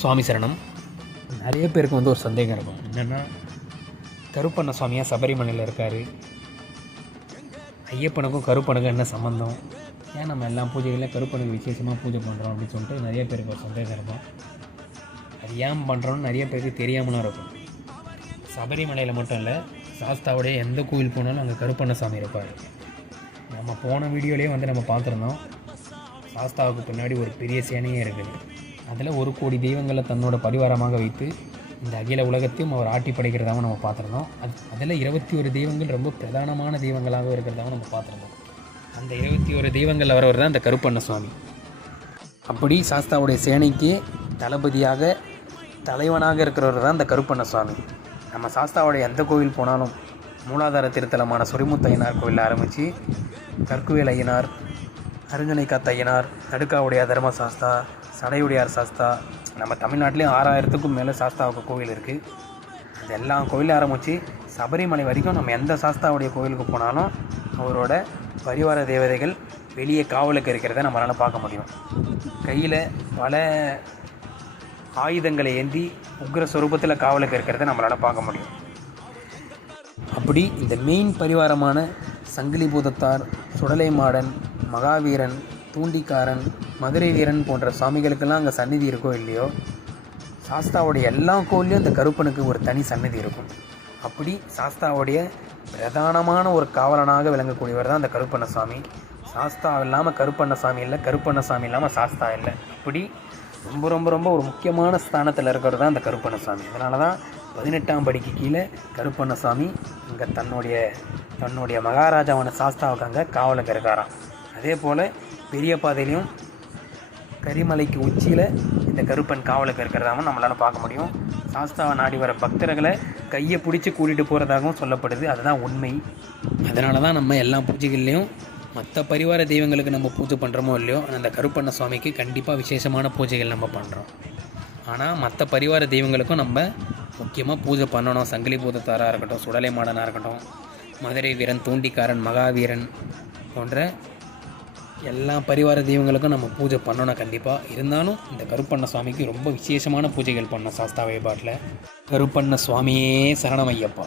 சுவாமி சரணம். நிறைய பேருக்கு ஒரு சந்தேகம் இருக்கும், என்னென்னா கருப்பண்ண சுவாமியாக சபரிமலையில் இருக்கார், ஐயப்பனுக்கும் கருப்பனுக்கும் என்ன சம்மந்தம், ஏன் நம்ம எல்லா பூஜைகளையும் கருப்பனுக்கு விசேஷமாக பூஜை பண்ணுறோம் அப்படின்னு சொல்லிட்டு நிறைய பேருக்கு ஒரு சந்தேகம் இருக்கும். அது ஏன் பண்ணுறோன்னு நிறைய பேருக்கு தெரியாமலும் இருக்கும். சபரிமலையில் மட்டும் இல்லை, சாஸ்தாவுடைய எந்த கோவில் போனாலும் அங்கே கருப்பண்ண சாமி இருப்பார். நம்ம போன வீடியோலேயே நம்ம பார்த்துருந்தோம், சாஸ்தாவுக்கு பின்னாடி ஒரு பெரிய சேனையே இருக்குது. அதில் 1 கோடி தெய்வங்களை தன்னோட பரிவாரமாக வைத்து இந்த அகில உலகத்தையும் அவர் ஆட்டி படைக்கிறதாகவும் நம்ம பார்த்துருந்தோம். அதில் 21 தெய்வங்கள் ரொம்ப பிரதானமான தெய்வங்களாக இருக்கிறதாகவும் நம்ம பார்த்துருந்தோம். அந்த 21 தெய்வங்கள் அவரவர் தான் இந்த கருப்பண்ண சுவாமி. அப்படி சாஸ்தாவுடைய சேனைக்கு தளபதியாக தலைவனாக இருக்கிறவர் தான் இந்த கருப்பண்ண சுவாமி. நம்ம சாஸ்தாவுடைய எந்த கோவில் போனாலும் மூலாதார திருத்தலமான சொரிமுத்து ஐயனார் கோவிலில் ஆரம்பித்து கற்குவேல் ஐயனார், அருஞ்சனைக்காத்த ஐயனார், நடுக்காவுடைய தர்ம சாஸ்தா, சடையுடையார் சாஸ்தா, நம்ம தமிழ்நாட்டிலேயும் 6000க்கும் மேலே சாஸ்தாவுக்கு கோவில் இருக்குது. அது எல்லா கோவிலும் ஆரம்பித்து சபரிமலை வரைக்கும் நம்ம எந்த சாஸ்தாவுடைய கோவிலுக்கு போனாலும் அவரோட பரிவார தேவதைகள் வெளியே காவலுக்கு இருக்கிறத நம்மளால் பார்க்க முடியும். கையில் பல ஆயுதங்களை ஏந்தி உக்ர சொரூபத்தில் காவலுக்கு இருக்கிறத நம்மளால் பார்க்க முடியும். அப்படி இந்த மெயின் பரிவாரமான சங்கிலி பூதத்தார், சுடலை மாடன், மகாவீரன், தூண்டிக்காரன், மதுரை வீரன் போன்ற சாமிகளுக்கெல்லாம் அங்கே சந்நிதி இருக்கோ இல்லையோ, சாஸ்தாவுடைய எல்லா கோவிலையும் இந்த கருப்பனுக்கு ஒரு தனி சந்நிதி இருக்கும். அப்படி சாஸ்தாவுடைய பிரதானமான ஒரு காவலனாக விளங்கக்கூடியவர் தான் அந்த கருப்பண்ண சாமி. சாஸ்தா இல்லாமல் கருப்பண்ண சாமி இல்லை, கருப்பண்ண சாமி இல்லாமல் சாஸ்தா இல்லை. இப்படி ரொம்ப ரொம்ப ரொம்ப ஒரு முக்கியமான ஸ்தானத்தில் இருக்கிறது தான் அந்த கருப்பண்ண சாமி. அதனால தான் 18ஆம் படிக்கு கீழே கருப்பண்ண சாமி இங்கே தன்னுடைய மகாராஜாவான சாஸ்தாவுக்கு அங்கே காவலுக்கு இருக்காராம். அதே போல் பெரிய பாதையிலையும் கரிமலைக்கு உச்சியில் இந்த கருப்பன் காவலுக்கு இருக்கிறதாகவும் நம்மளால் பார்க்க முடியும். சாஸ்தாவை நாடி வர பக்தர்களை கையை பிடிச்சி கூட்டிகிட்டு போகிறதாகவும் சொல்லப்படுது. அதுதான் உண்மை. அதனால தான் நம்ம எல்லா பூஜைகள்லேயும் மற்ற பரிவார தெய்வங்களுக்கு நம்ம பூஜை பண்ணுறோமோ இல்லையோ, அந்த கருப்பண்ண சுவாமிக்கு கண்டிப்பாக விசேஷமான பூஜைகள் நம்ம பண்ணுறோம். ஆனால் மற்ற பரிவார தெய்வங்களுக்கும் நம்ம முக்கியமாக பூஜை பண்ணணும். சங்கிலி பூதத்தாராக இருக்கட்டும், சுடலை மாடனாக இருக்கட்டும், மதுரை வீரன், தூண்டிக்காரன், மகாவீரன் போன்ற எல்லா பரிவார தெய்வங்களுக்கும் நம்ம பூஜை பண்ணணும் கண்டிப்பாக. இருந்தாலும் இந்த கருப்பண்ண சுவாமிக்கு ரொம்ப விசேஷமான பூஜைகள் பண்ணோம் சாஸ்தா வழிபாட்டில். கருப்பண்ண சுவாமியே சரணம் ஐயப்பா.